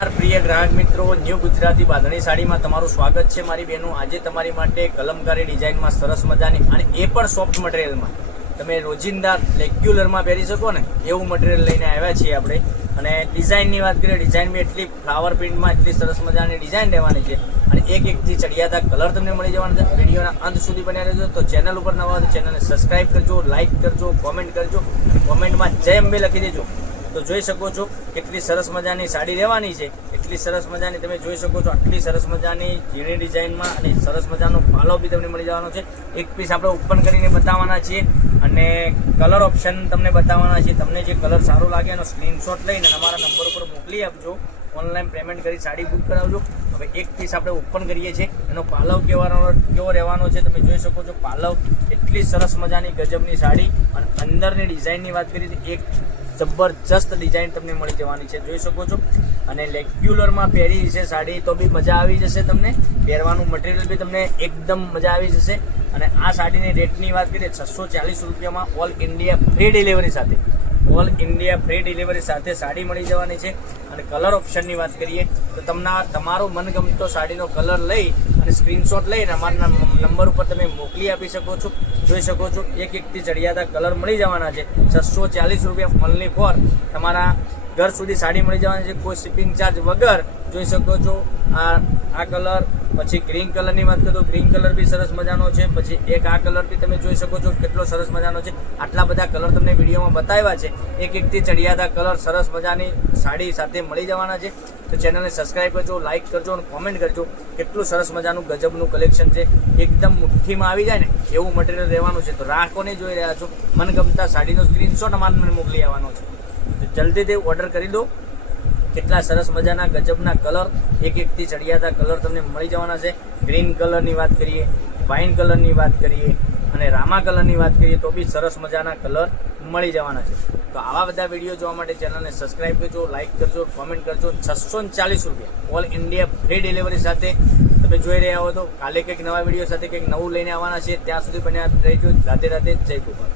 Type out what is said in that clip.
પ્રિય ગ્રાહક મિત્રો, ન્યૂ ગુજરાતી બાંધણી સાડીમાં તમારું સ્વાગત છે મારી બહેનો। આજે તમારી માટે કલમકારી ડિઝાઇનમાં સરસ મજાની અને એ પણ સોફ્ટ મટીરિયલમાં તમે રોજિંદા રેગ્યુલરમાં પહેરી શકો ને એવું મટીરિયલ લઈને આવ્યા છીએ આપણે। અને ડિઝાઇનની વાત કરીએ, ડિઝાઇન બી એટલી ફ્લાવર પ્રિન્ટમાં એટલી સરસ મજાની ડિઝાઇન રહેવાની છે અને એક એકથી ચડિયાતા કલર તમને મળી જવાના છે। વિડીયોના અંત સુધી બન્યા રહેજો। તો ચેનલ ઉપર નવા હોય તો ચેનલને સબસ્ક્રાઈબ કરજો, લાઇક કરજો, કોમેન્ટ કરજો, કોમેન્ટમાં જય અંબે લખી દેજો। તો જોઈ શકો છો કેટલી સરસ મજાની સાડી રહેવાની છે, એટલી સરસ મજાની તમે જોઈ શકો છો। આટલી સરસ મજાની ઝીણી ડિઝાઇનમાં અને સરસ મજાનો પાલો બી તમને મળી જવાનો છે। એક પીસ આપણે ઓપન કરીને બતાવવાના છીએ અને કલર ઓપ્શન તમને બતાવવાના છીએ। તમને જે કલર સારો લાગે એનો સ્ક્રીનશોટ લઈને અમારા નંબર ઉપર મોકલી આપજો, ઓનલાઈન પેમેન્ટ કરી સાડી બુક કરાવજો। હવે એક પીસ આપણે ઓપન કરીએ છીએ, એનો પાલવ કેવો રહેવાનો છે તમે જોઈ શકો છો। પાલવ એટલી સરસ મજાની ગજબની સાડી અને અંદરની ડિઝાઇનની વાત કરીએ તો એક જબરજસ્ત ડિઝાઇન તમને મળી જવાની છે, જોઈ શકો છો। અને રેગ્યુલરમાં પહેરી છે સાડી તો બી મજા આવી જશે, તમને પહેરવાનું મટીરિયલ બી તમને એકદમ મજા આવી જશે। અને આ સાડીની રેટની વાત કરીએ 640 રૂપિયામાં ઓલ ઇન્ડિયા ફ્રી ડિલિવરી સાથે, ઓલ ઇન્ડિયા ફ્રી ડિલિવરી સાથે સાડી મળી જવાની છે। અને કલર ઓપ્શનની વાત કરીએ તો તમારો મનગમતો સાડીનો કલર લઈ અને સ્ક્રીનશોટ લઈને અમારા નંબર ઉપર તમે મોકલી આપી શકો છો। જોઈ શકો છો એક એકથી ચડિયાતા કલર મળી જવાના છે। 640 રૂપિયા ઓનલી ફોર તમારા ઘર સુધી સાડી મળી જવાની છે, કોઈ શિપિંગ ચાર્જ વગર। જોઈ શકો છો આ કલર, પછી ગ્રીન કલરની વાત કરીએ તો ગ્રીન કલર બી સરસ મજાનો છે, પછી એક આ કલર બી તમે જોઈ શકો છો કેટલો સરસ મજાનો છે। આટલા બધા કલર તમને વિડીયોમાં બતાવ્યા છે, એક એકથી ચડિયાતા કલર સરસ મજાની સાડી સાથે મળી જવાના છે। તો ચેનલને સબસ્ક્રાઈબ કરજો, લાઇક કરજો અને કોમેન્ટ કરજો। કેટલું સરસ મજાનું ગજબનું કલેક્શન છે, એકદમ મુઠ્ઠીમાં આવી જાય ને એવું મટીરિયલ રહેવાનું છે। તો રાહ કોને જોઈ રહ્યા છો? મનગમતા સાડીનો સ્ક્રીનશોટ અમારે મોકલી આવવાનો છે, તો જલ્દીથી ઓર્ડર કરી દો। કેટલા સરસ મજાના ગજબના કલર, એક એકથી ચડિયાતા કલર તમને મળી જવાના છે। ગ્રીન કલરની વાત કરીએ, વાઇન કલરની વાત કરીએ અને રામા કલરની વાત કરીએ તો બી સરસ મજાના કલર મળી જવાના છે। તો આવા બધા વિડીયો જોવા માટે ચેનલને સબસ્ક્રાઈબ કરજો, લાઇક કરજો, કોમેન્ટ કરજો। 640 રૂપિયા ઓલ ઇન્ડિયા ફ્રી ડિલિવરી સાથે તમે જોઈ રહ્યા હો। તો કાલે કંઈક નવા વિડીયો સાથે કંઈક નવું લઈને આવવાના છે, ત્યાં સુધી બન્યા રહેજો। રાધે રાધે, જય ગોપાલ।